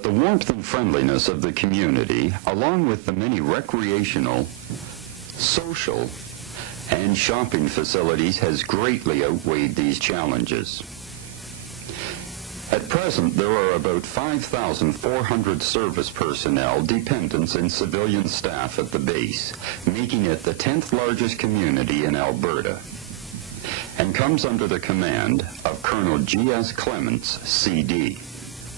But the warmth and friendliness of the community, along with the many recreational, social, and shopping facilities, has greatly outweighed these challenges. At present, there are about 5,400 service personnel, dependents, and civilian staff at the base, making it the 10th largest community in Alberta, and comes under the command of Colonel G.S. Clements, C.D.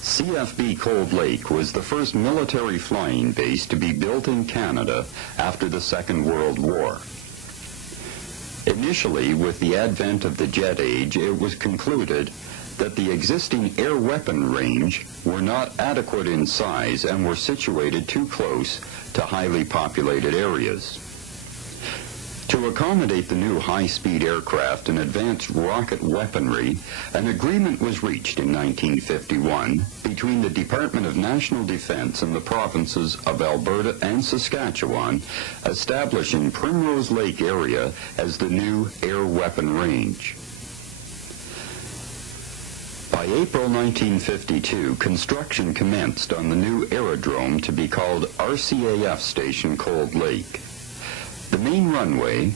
CFB Cold Lake was the first military flying base to be built in Canada after the Second World War. Initially, with the advent of the jet age, it was concluded that the existing air weapon range were not adequate in size and were situated too close to highly populated areas. To accommodate the new high-speed aircraft and advanced rocket weaponry, an agreement was reached in 1951 between the Department of National Defense and the provinces of Alberta and Saskatchewan, establishing Primrose Lake area as the new air weapon range. By April 1952, construction commenced on the new aerodrome to be called RCAF Station Cold Lake. The main runway,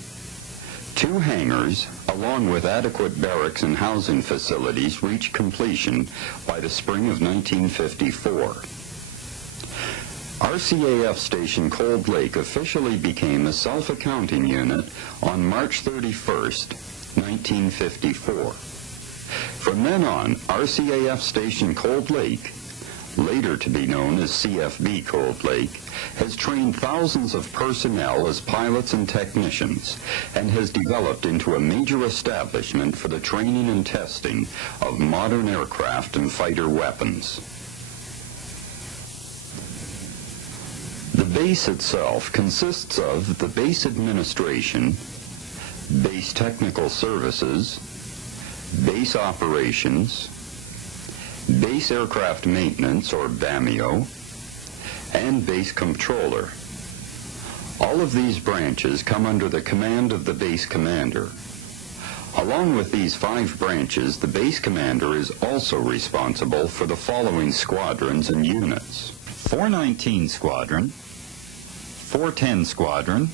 2 hangars, along with adequate barracks and housing facilities, reached completion by the spring of 1954. RCAF Station Cold Lake officially became a self-accounting unit on March 31st, 1954. From then on, RCAF Station Cold Lake, later to be known as CFB Cold Lake, has trained thousands of personnel as pilots and technicians and has developed into a major establishment for the training and testing of modern aircraft and fighter weapons. The base itself consists of the base administration, base technical services, base operations, base aircraft maintenance, or BAMEO, and base controller. All of these branches come under the command of the base commander. Along with these 5 branches, the base commander is also responsible for the following squadrons and units: 419 Squadron, 410 Squadron,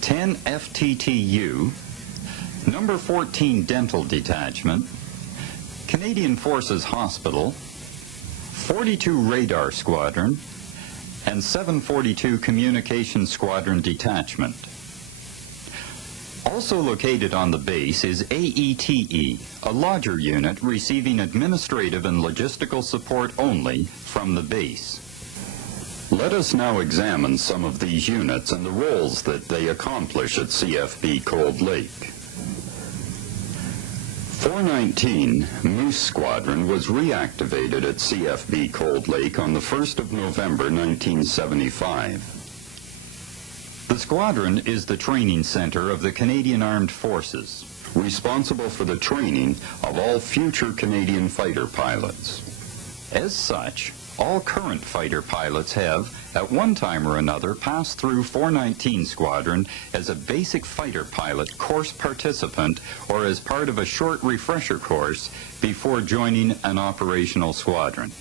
10 FTTU, Number 14 Dental Detachment, Canadian Forces Hospital, 42 Radar Squadron, and 742 Communications Squadron Detachment. Also located on the base is AETE, a larger unit receiving administrative and logistical support only from the base. Let us now examine some of these units and the roles that they accomplish at CFB Cold Lake. 419 Moose Squadron was reactivated at CFB Cold Lake on the 1st of November 1975. The squadron is the training center of the Canadian Armed Forces, responsible for the training of all future Canadian fighter pilots. As such, all current fighter pilots have, at one time or another, passed through 419 Squadron as a basic fighter pilot course participant or as part of a short refresher course before joining an operational squadron.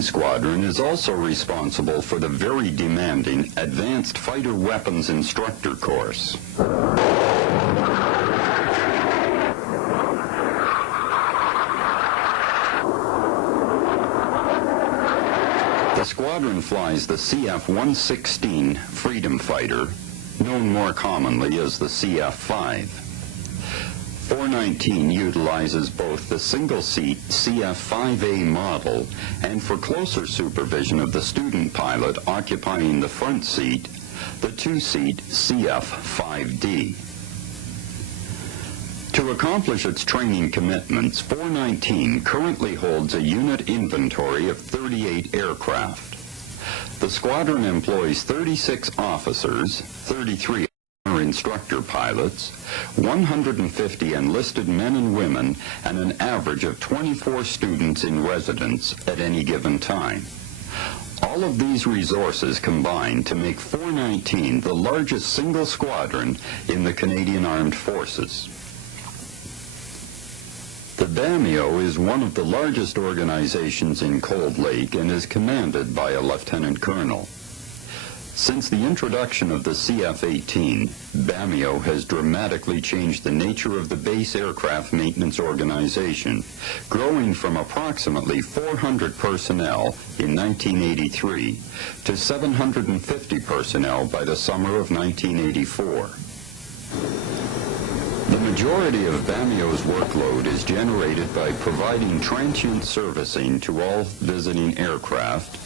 Squadron is also responsible for the very demanding Advanced Fighter Weapons Instructor course. The squadron flies the CF-116 Freedom Fighter, known more commonly as the CF-5. 419 utilizes both the single-seat CF-5A model and, for closer supervision of the student pilot occupying the front seat, the 2-seat CF-5D. To accomplish its training commitments, 419 currently holds a unit inventory of 38 aircraft. The squadron employs 36 officers, 33 instructor pilots, 150 enlisted men and women, and an average of 24 students in residence at any given time. All of these resources combined to make 419 the largest single squadron in the Canadian Armed Forces. The BAMIO is one of the largest organizations in Cold Lake and is commanded by a lieutenant colonel. Since the introduction of the CF-18, BAMIO has dramatically changed the nature of the base aircraft maintenance organization, growing from approximately 400 personnel in 1983 to 750 personnel by the summer of 1984. The majority of BAMIO's workload is generated by providing transient servicing to all visiting aircraft,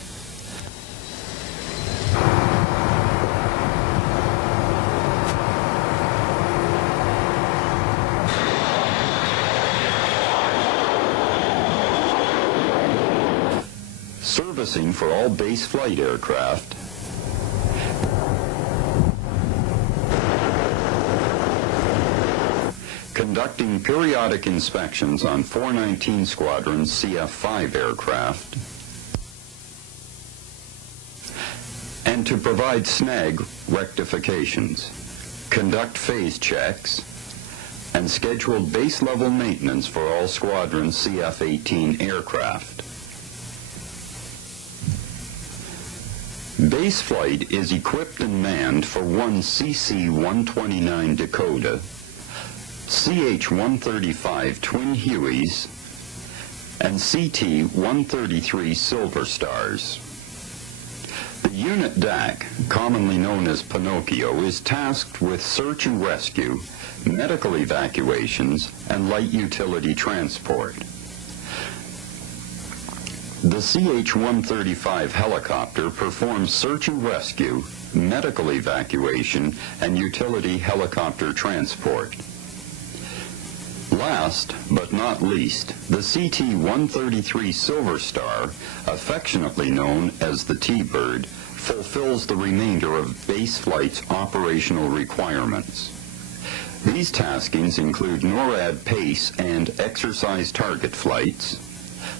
servicing for all base flight aircraft, conducting periodic inspections on 419 Squadron's CF-5 aircraft, and to provide snag rectifications, conduct phase checks, and schedule base-level maintenance for all Squadron's CF-18 aircraft. Base flight is equipped and manned for one CC-129 Dakota, CH-135 Twin Hueys, and CT-133 Silver Stars. The unit DAC, commonly known as Pinocchio, is tasked with search and rescue, medical evacuations, and light utility transport. The CH-135 helicopter performs search and rescue, medical evacuation, and utility helicopter transport. Last but not least, the CT-133 Silver Star, affectionately known as the T-Bird, fulfills the remainder of base flight's operational requirements. These taskings include NORAD PACE and exercise target flights,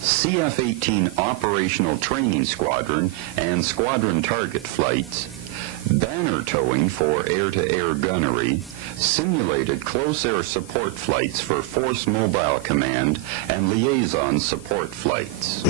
CF-18 operational training squadron and squadron target flights, banner towing for air-to-air gunnery, simulated close air support flights for Force Mobile Command, and liaison support flights.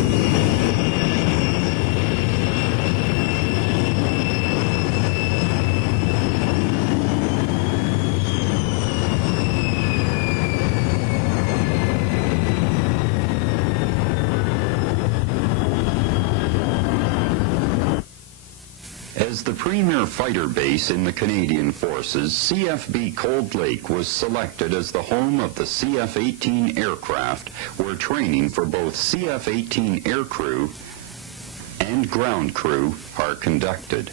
As the premier fighter base in the Canadian Forces, CFB Cold Lake was selected as the home of the CF-18 aircraft, where training for both CF-18 aircrew and ground crew are conducted.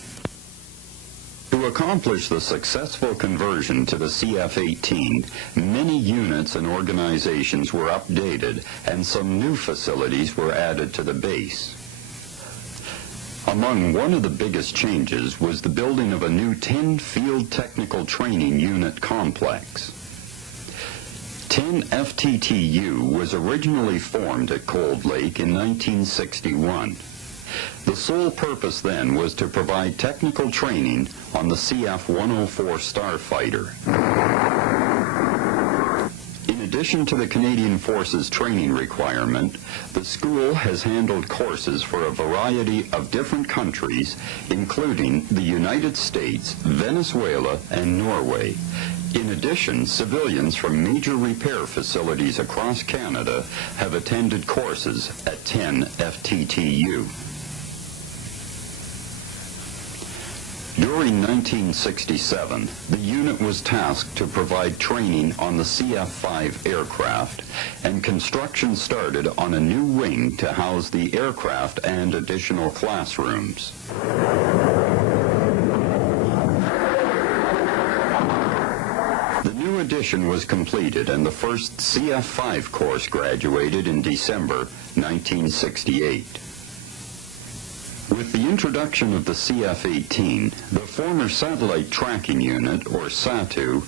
To accomplish the successful conversion to the CF-18, many units and organizations were updated, and some new facilities were added to the base. Among one of the biggest changes was the building of a new 10 Field Technical Training Unit complex. 10 FTTU was originally formed at Cold Lake in 1961. The sole purpose then was to provide technical training on the CF-104 Starfighter. In addition to the Canadian Forces training requirement, the school has handled courses for a variety of different countries, including the United States, Venezuela, and Norway. In addition, civilians from major repair facilities across Canada have attended courses at 10 FTTU. During 1967, the unit was tasked to provide training on the CF-5 aircraft, and construction started on a new wing to house the aircraft and additional classrooms. The new addition was completed, and the first CF-5 course graduated in December 1968. With the introduction of the CF-18, the former Satellite Tracking Unit, or SATU,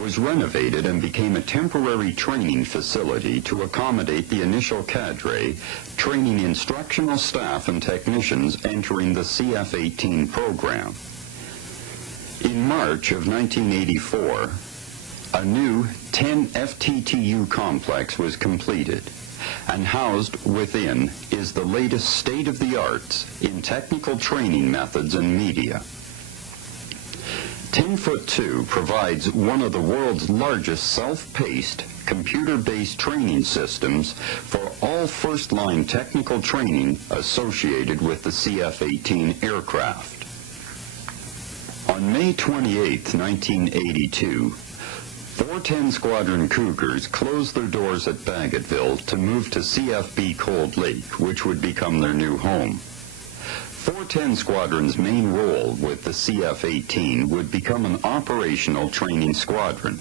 was renovated and became a temporary training facility to accommodate the initial cadre, training instructional staff and technicians entering the CF-18 program. In March of 1984, a new 10 FTTU complex was completed, and housed within is the latest state-of-the-arts in technical training methods and media. 10-foot-2 provides one of the world's largest self-paced, computer-based training systems for all first-line technical training associated with the CF-18 aircraft. On May 28, 1982, 410 Squadron Cougars closed their doors at Baggetville to move to CFB Cold Lake, which would become their new home. 410 Squadron's main role with the CF-18 would become an operational training squadron.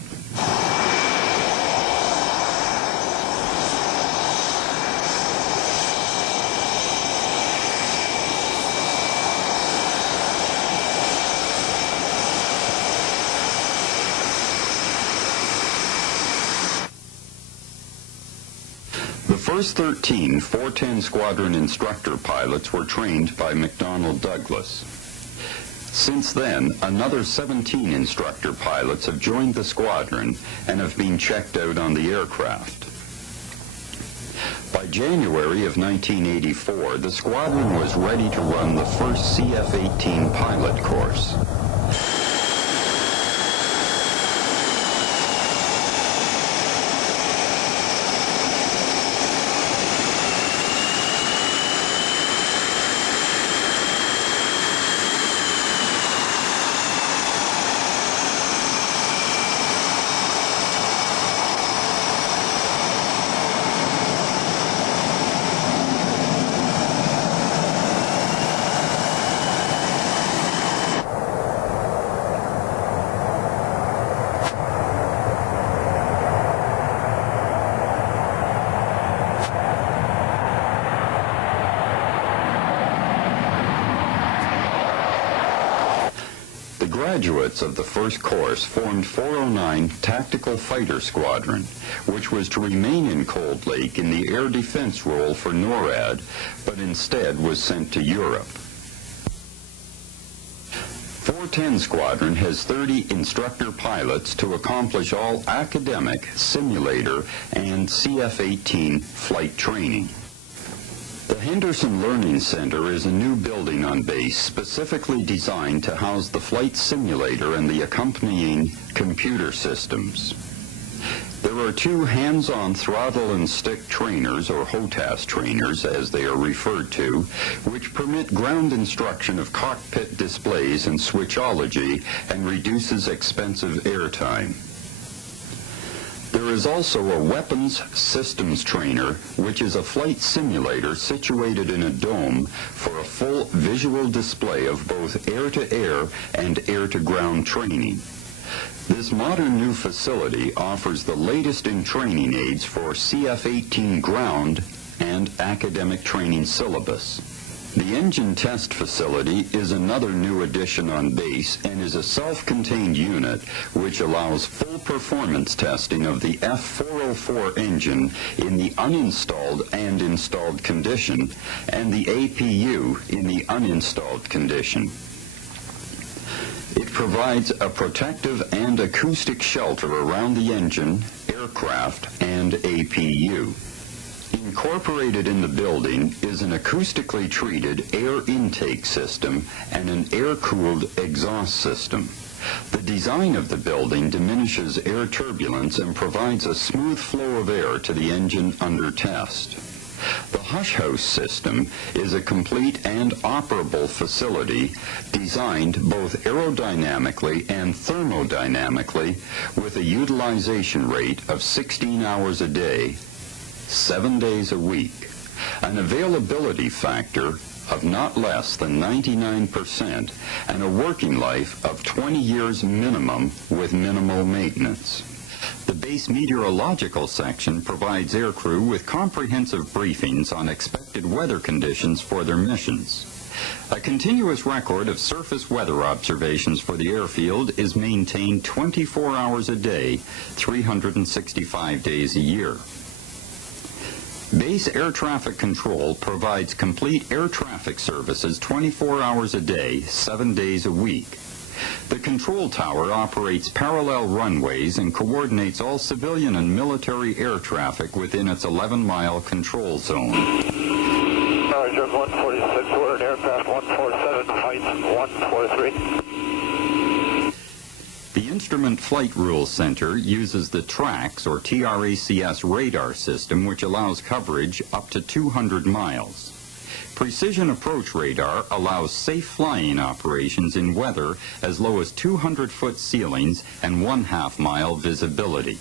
The first 13 410 Squadron instructor pilots were trained by McDonnell Douglas. Since then, another 17 instructor pilots have joined the squadron and have been checked out on the aircraft. By January of 1984, the squadron was ready to run the first CF-18 pilot course. The graduates of the first course formed 409 Tactical Fighter Squadron, which was to remain in Cold Lake in the air defense role for NORAD, but instead was sent to Europe. 410 Squadron has 30 instructor pilots to accomplish all academic, simulator, and CF-18 flight training. The Henderson Learning Center is a new building on base specifically designed to house the flight simulator and the accompanying computer systems. There are 2 hands-on throttle and stick trainers, or HOTAS trainers as they are referred to, which permit ground instruction of cockpit displays and switchology and reduces expensive airtime. There is also a weapons systems trainer, which is a flight simulator situated in a dome for a full visual display of both air-to-air and air-to-ground training. This modern new facility offers the latest in training aids for CF-18 ground and academic training syllabus. The engine test facility is another new addition on base and is a self-contained unit which allows full performance testing of the F404 engine in the uninstalled and installed condition and the APU in the uninstalled condition. It provides a protective and acoustic shelter around the engine, aircraft, and APU. Incorporated in the building is an acoustically treated air intake system and an air-cooled exhaust system. The design of the building diminishes air turbulence and provides a smooth flow of air to the engine under test. The Hush House system is a complete and operable facility designed both aerodynamically and thermodynamically with a utilization rate of 16 hours a day, 7 days a week, an availability factor of not less than 99%, and a working life of 20 years minimum with minimal maintenance. The base meteorological section provides aircrew with comprehensive briefings on expected weather conditions for their missions. A continuous record of surface weather observations for the airfield is maintained 24 hours a day, 365 days a year. Base Air Traffic Control provides complete air traffic services 24 hours a day, 7 days a week. The control tower operates parallel runways and coordinates all civilian and military air traffic within its 11-mile control zone. Roger, 146, ordered aircraft 147, flight 143. The Instrument Flight Rules Center uses the TRACS, or TRACS radar system, which allows coverage up to 200 miles. Precision approach radar allows safe flying operations in weather as low as 200-foot ceilings and 1/2 mile visibility.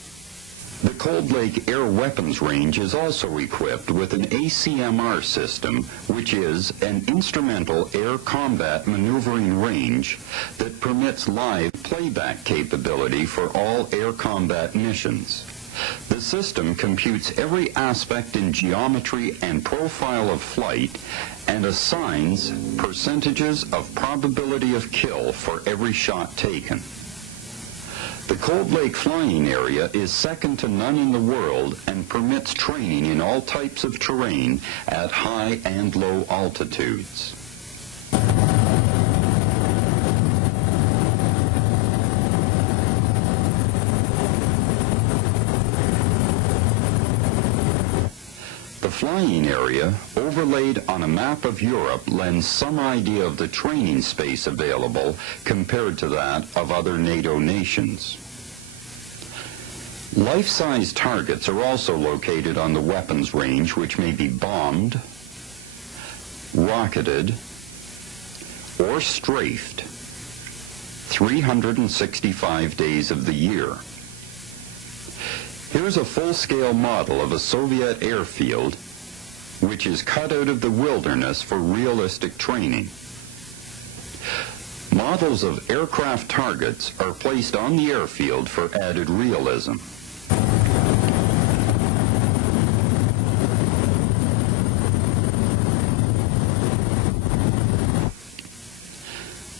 The Cold Lake Air Weapons Range is also equipped with an ACMR system, which is an instrumental air combat maneuvering range that permits live playback capability for all air combat missions. The system computes every aspect in geometry and profile of flight and assigns percentages of probability of kill for every shot taken. The Cold Lake flying area is second to none in the world and permits training in all types of terrain at high and low altitudes. The flying area, overlaid on a map of Europe, lends some idea of the training space available compared to that of other NATO nations. Life-size targets are also located on the weapons range, which may be bombed, rocketed, or strafed 365 days of the year. Here's a full-scale model of a Soviet airfield which is cut out of the wilderness for realistic training. Models of aircraft targets are placed on the airfield for added realism.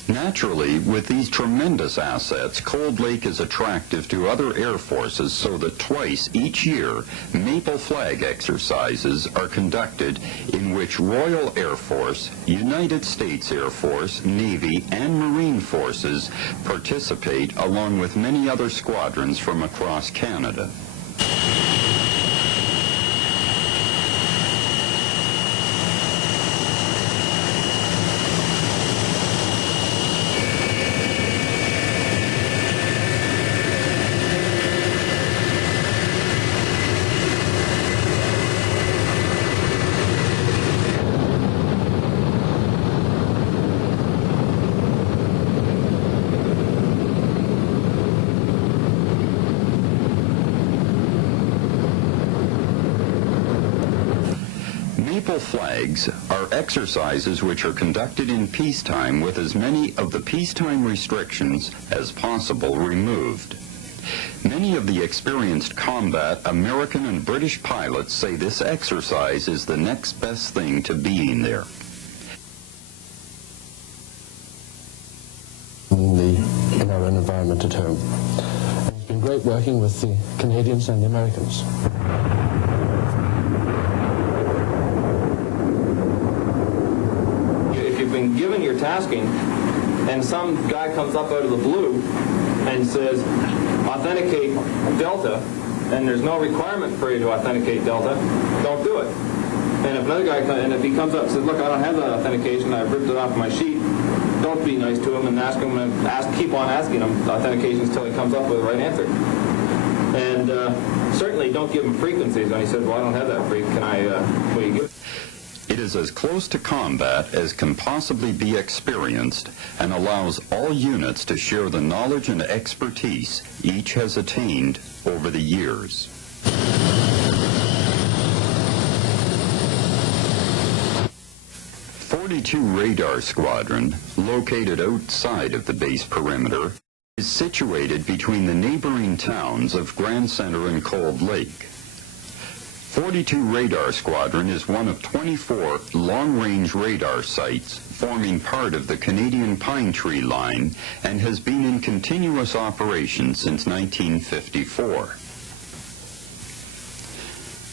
Naturally, with these tremendous assets, Cold Lake is attractive to other air forces so that twice each year, maple flag exercises are conducted in which Royal Air Force, United States Air Force, Navy, and Marine forces participate along with many other squadrons from across Canada. Maple flags are exercises which are conducted in peacetime with as many of the peacetime restrictions as possible removed. Many of the experienced combat American and British pilots say this exercise is the next best thing to being there. In our own environment at home. And it's been great working with the Canadians and the Americans. Been given your tasking and some guy comes up out of the blue and says authenticate Delta, and there's no requirement for you to authenticate Delta, don't do it. And if another guy if he comes up and says, look, I don't have that authentication, I've ripped it off my sheet, don't be nice to him and ask him and keep on asking him authentications until he comes up with the right answer. And certainly don't give him frequencies. When he says, well, I don't have that freak, can I will you give it? It is as close to combat as can possibly be experienced and allows all units to share the knowledge and expertise each has attained over the years. .42 Radar Squadron, located outside of the base perimeter, is situated between the neighboring towns of Grand Center and Cold Lake. 42 Radar Squadron is one of 24 long-range radar sites forming part of the Canadian Pine Tree Line and has been in continuous operation since 1954.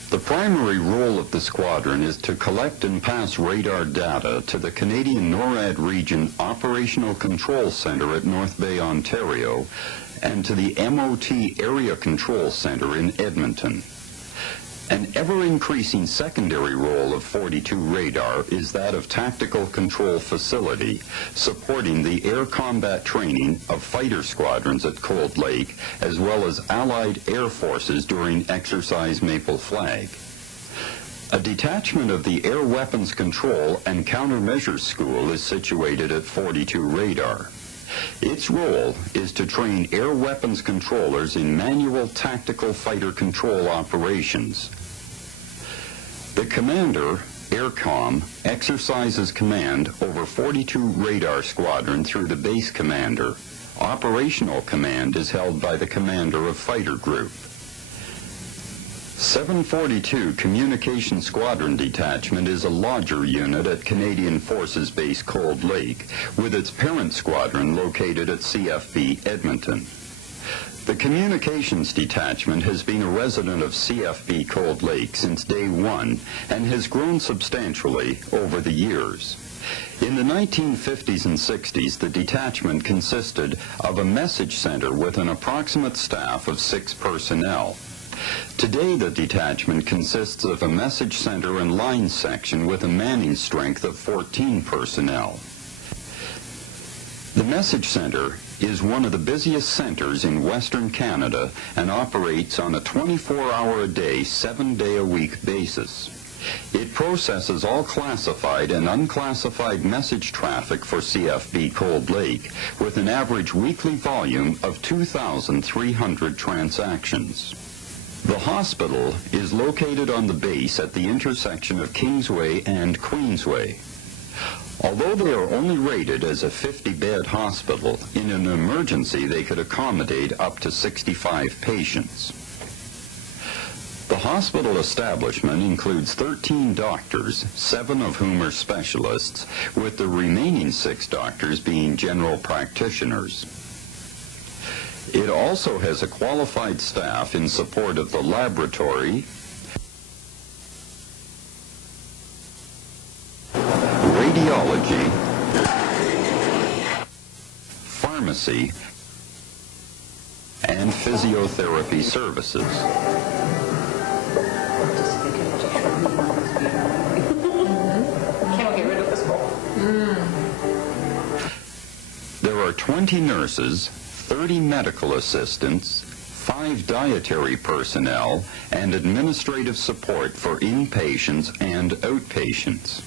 The primary role of the squadron is to collect and pass radar data to the Canadian NORAD Region Operational Control Center at North Bay, Ontario, and to the MOT Area Control Center in Edmonton. An ever-increasing secondary role of 42 Radar is that of tactical control facility, supporting the air combat training of fighter squadrons at Cold Lake, as well as Allied Air Forces during Exercise Maple Flag. A detachment of the Air Weapons Control and Countermeasures School is situated at 42 Radar. Its role is to train air weapons controllers in manual tactical fighter control operations. The commander, AIRCOM, exercises command over 42 Radar Squadron through the base commander. Operational command is held by the commander of Fighter Group. 742 Communication Squadron Detachment is a larger unit at Canadian Forces Base Cold Lake, with its parent squadron located at CFB Edmonton. The Communications Detachment has been a resident of CFB Cold Lake since day one and has grown substantially over the years. In the 1950s and 60s, the detachment consisted of a message center with an approximate staff of 6 personnel. Today, the detachment consists of a message center and line section with a manning strength of 14 personnel. The message center is one of the busiest centers in Western Canada and operates on a 24-hour-a-day, 7-day-a-week basis. It processes all classified and unclassified message traffic for CFB Cold Lake with an average weekly volume of 2,300 transactions. The hospital is located on the base at the intersection of Kingsway and Queensway. Although they are only rated as a 50-bed hospital, in an emergency they could accommodate up to 65 patients. The hospital establishment includes 13 doctors, 7 of whom are specialists, with the remaining 6 doctors being general practitioners. It also has a qualified staff in support of the laboratory, radiology, pharmacy, and physiotherapy services. Can't get rid of this hole. There are 20 nurses, 30 medical assistants, 5 dietary personnel, and administrative support for inpatients and outpatients.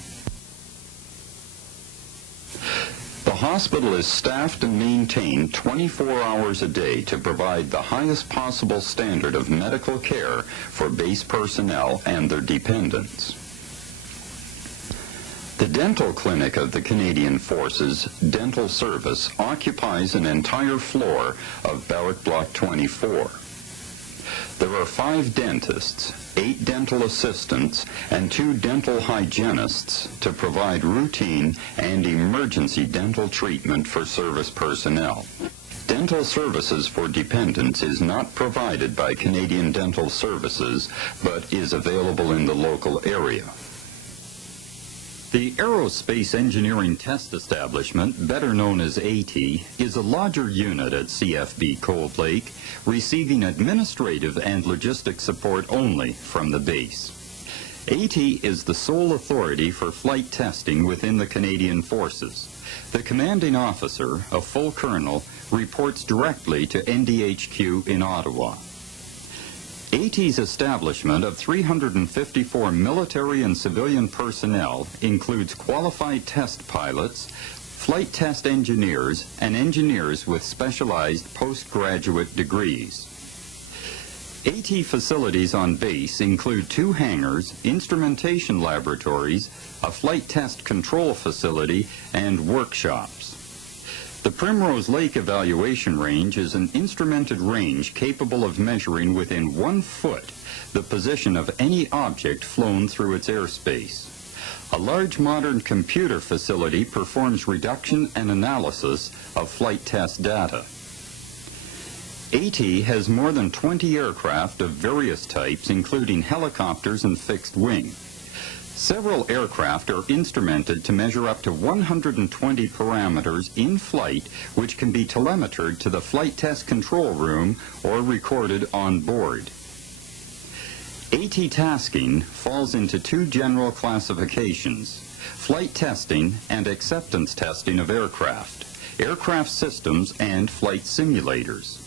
The hospital is staffed and maintained 24 hours a day to provide the highest possible standard of medical care for base personnel and their dependents. The dental clinic of the Canadian Forces Dental Service occupies an entire floor of Barrack Block 24. There are 5 dentists, 8 dental assistants, and 2 dental hygienists to provide routine and emergency dental treatment for service personnel. Dental services for dependents is not provided by Canadian Dental Services, but is available in the local area. The Aerospace Engineering Test Establishment, better known as AETE, is a larger unit at CFB Cold Lake, receiving administrative and logistic support only from the base. AETE is the sole authority for flight testing within the Canadian Forces. The commanding officer, a full colonel, reports directly to NDHQ in Ottawa. AETE's establishment of 354 military and civilian personnel includes qualified test pilots, flight test engineers, and engineers with specialized postgraduate degrees. AETE facilities on base include 2 hangars, instrumentation laboratories, a flight test control facility, and workshops. The Primrose Lake Evaluation Range is an instrumented range capable of measuring within 1 foot the position of any object flown through its airspace. A large modern computer facility performs reduction and analysis of flight test data. AETE has more than 20 aircraft of various types, including helicopters and fixed wing. Several aircraft are instrumented to measure up to 120 parameters in flight, which can be telemetered to the flight test control room or recorded on board. AETE tasking falls into 2 general classifications: flight testing and acceptance testing of aircraft, aircraft systems, and flight simulators.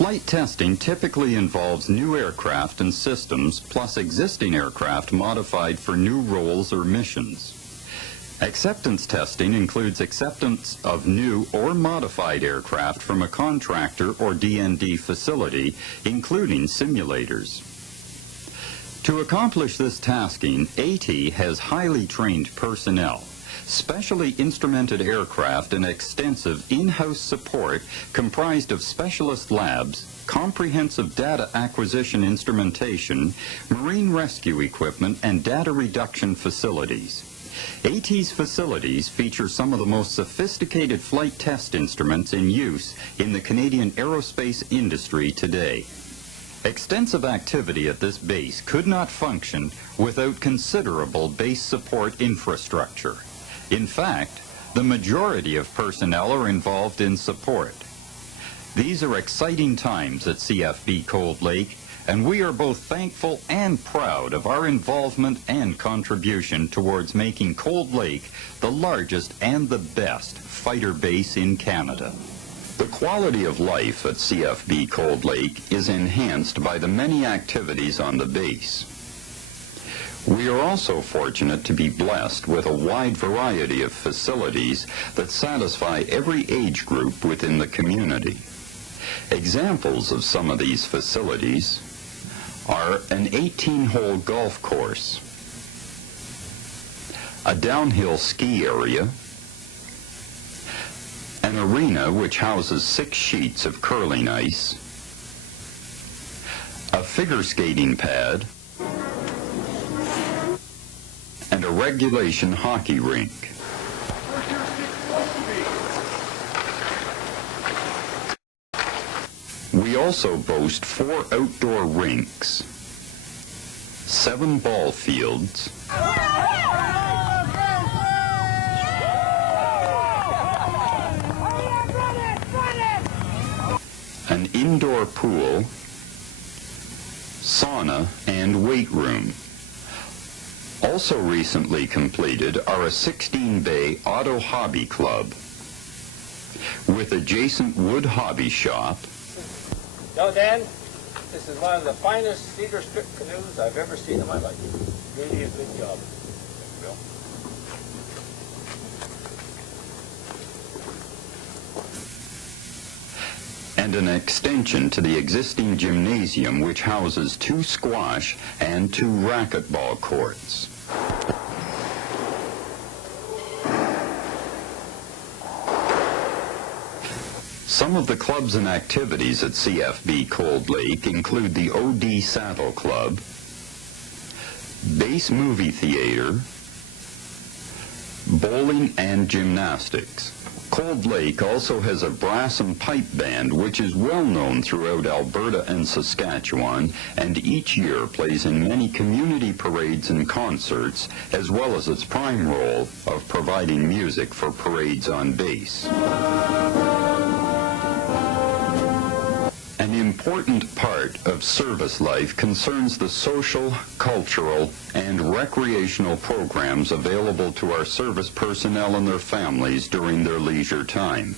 Flight testing typically involves new aircraft and systems plus existing aircraft modified for new roles or missions. Acceptance testing includes acceptance of new or modified aircraft from a contractor or D&D facility, including simulators. To accomplish this tasking, AETE has highly trained personnel, specially instrumented aircraft, and extensive in-house support comprised of specialist labs, comprehensive data acquisition instrumentation, marine rescue equipment, and data reduction facilities. AETE's facilities feature some of the most sophisticated flight test instruments in use in the Canadian aerospace industry today. Extensive activity at this base could not function without considerable base support infrastructure. In fact, the majority of personnel are involved in support. These are exciting times at CFB Cold Lake, and we are both thankful and proud of our involvement and contribution towards making Cold Lake the largest and the best fighter base in Canada. The quality of life at CFB Cold Lake is enhanced by the many activities on the base. We are also fortunate to be blessed with a wide variety of facilities that satisfy every age group within the community. Examples of some of these facilities are an 18-hole golf course, a downhill ski area, an arena which houses 6 sheets of curling ice, a figure skating pad, and a regulation hockey rink. We also boast 4 outdoor rinks, 7 ball fields, an indoor pool, sauna, and weight room. Also recently completed are a 16-bay auto hobby club with adjacent wood hobby shop. No, Dan, this is one of the finest cedar strip canoes I've ever seen in my life. Really a good job. Bill. And an extension to the existing gymnasium, which houses 2 squash and 2 racquetball courts. Some of the clubs and activities at CFB Cold Lake include the OD Saddle Club, Base Movie Theater, bowling, and gymnastics. Cold Lake also has a brass and pipe band, which is well known throughout Alberta and Saskatchewan, and each year plays in many community parades and concerts, as well as its prime role of providing music for parades on base. An important part of service life concerns the social, cultural, and recreational programs available to our service personnel and their families during their leisure time.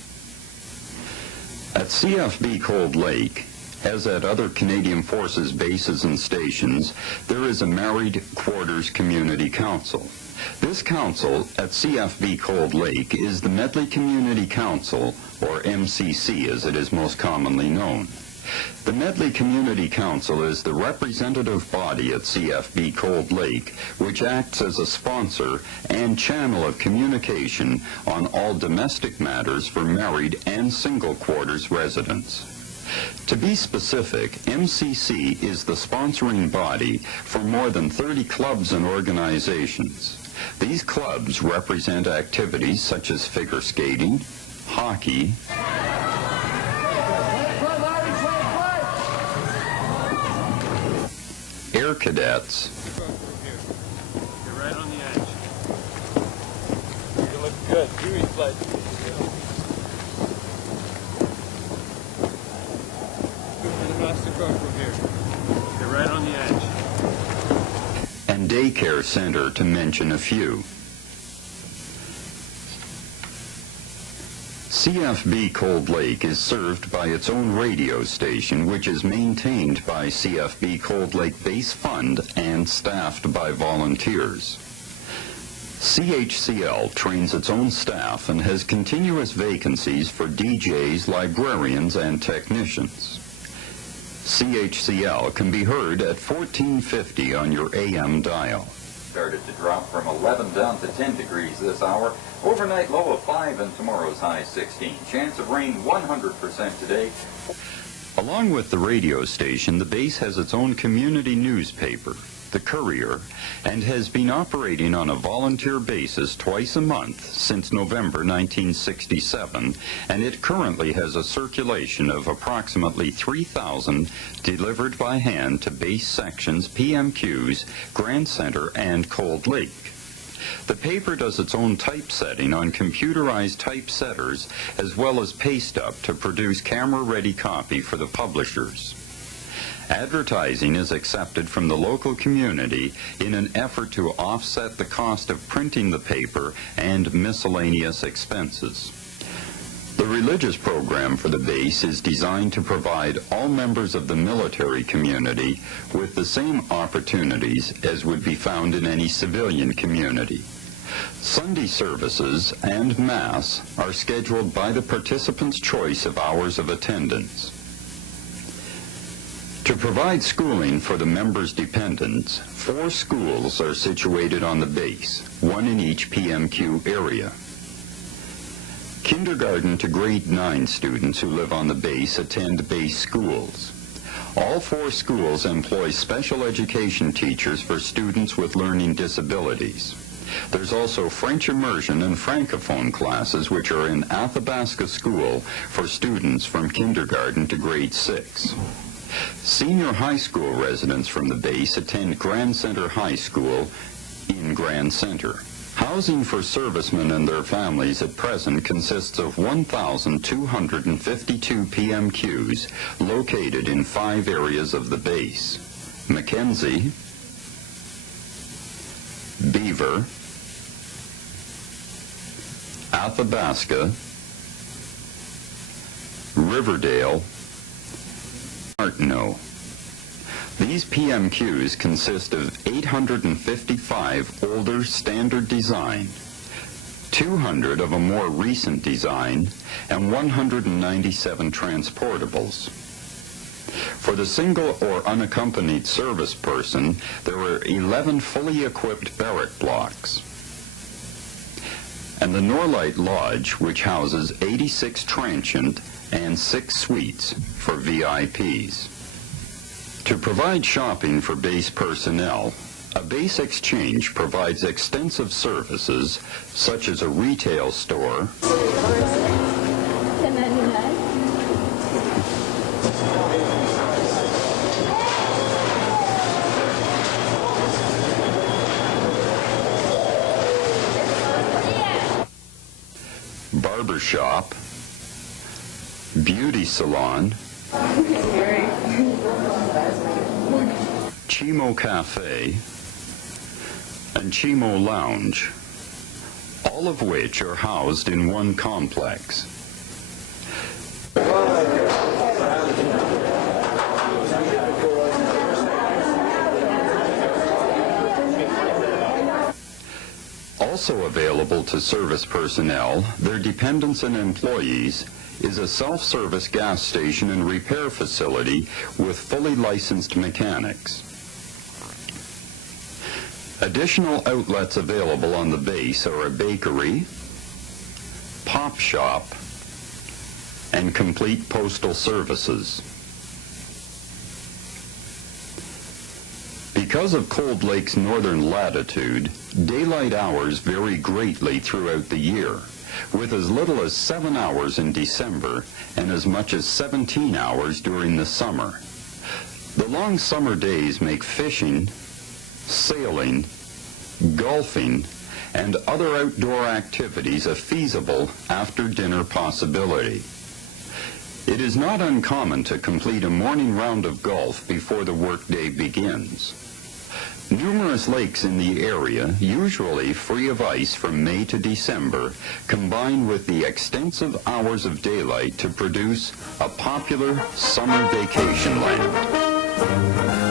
At CFB Cold Lake, as at other Canadian Forces bases and stations, there is a Married Quarters Community Council. This council at CFB Cold Lake is the Medley Community Council, or MCC as it is most commonly known. The Medley Community Council is the representative body at CFB Cold Lake, which acts as a sponsor and channel of communication on all domestic matters for married and single quarters residents. To be specific, MCC is the sponsoring body for more than 30 clubs and organizations. These clubs represent activities such as figure skating, hockey, Air Cadets, You're right on the edge. You look good. You reflect. Across the court from here. You're right on the edge. and Daycare Center, to mention a few. CFB Cold Lake is served by its own radio station, which is maintained by CFB Cold Lake Base Fund and staffed by volunteers. CHCL trains its own staff and has continuous vacancies for DJs, librarians, and technicians. CHCL can be heard at 1450 on your AM dial. Started to drop from 11 down to 10 degrees this hour. Overnight low of 5 and tomorrow's high 16. Chance of rain 100% today. Along with the radio station, the base has its own community newspaper, The Courier, and has been operating on a volunteer basis twice a month since November 1967, and it currently has a circulation of approximately 3,000 delivered by hand to base sections, PMQs, Grand Center, and Cold Lake. The paper does its own typesetting on computerized typesetters as well as paste up to produce camera-ready copy for the publishers. Advertising is accepted from the local community in an effort to offset the cost of printing the paper and miscellaneous expenses. The religious program for the base is designed to provide all members of the military community with the same opportunities as would be found in any civilian community. Sunday services and Mass are scheduled by the participants' choice of hours of attendance. To provide schooling for the members' dependents, 4 schools are situated on the base, 1 in each PMQ area. Kindergarten to grade 9 students who live on the base attend base schools. All 4 schools employ special education teachers for students with learning disabilities. There's also French immersion and Francophone classes which are in Athabasca School for students from kindergarten to grade 6. Senior high school residents from the base attend Grand Center High School in Grand Center. Housing for servicemen and their families at present consists of 1,252 PMQs located in 5 areas of the base: Mackenzie, Beaver, Athabasca, Riverdale, Martineau. These PMQs consist of 855 older standard design, 200 of a more recent design, and 197 transportables. For the single or unaccompanied service person, there are 11 fully equipped barrack blocks. And the Norlight Lodge, which houses 86 transient and 6 suites for VIPs. To provide shopping for base personnel, a base exchange provides extensive services such as a retail store, barber shop, beauty salon, Chimo Cafe, and Chimo Lounge, all of which are housed in one complex. Also available to service personnel, their dependents and employees, is a self-service gas station and repair facility with fully licensed mechanics. Additional outlets available on the base are a bakery, pop shop, and complete postal services. Because of Cold Lake's northern latitude, daylight hours vary greatly throughout the year, with as little as 7 hours in December and as much as 17 hours during the summer. The long summer days make fishing, sailing, golfing, and other outdoor activities a feasible after-dinner possibility. It is not uncommon to complete a morning round of golf before the workday begins. Numerous lakes in the area, usually free of ice from May to December, combine with the extensive hours of daylight to produce a popular summer vacation land.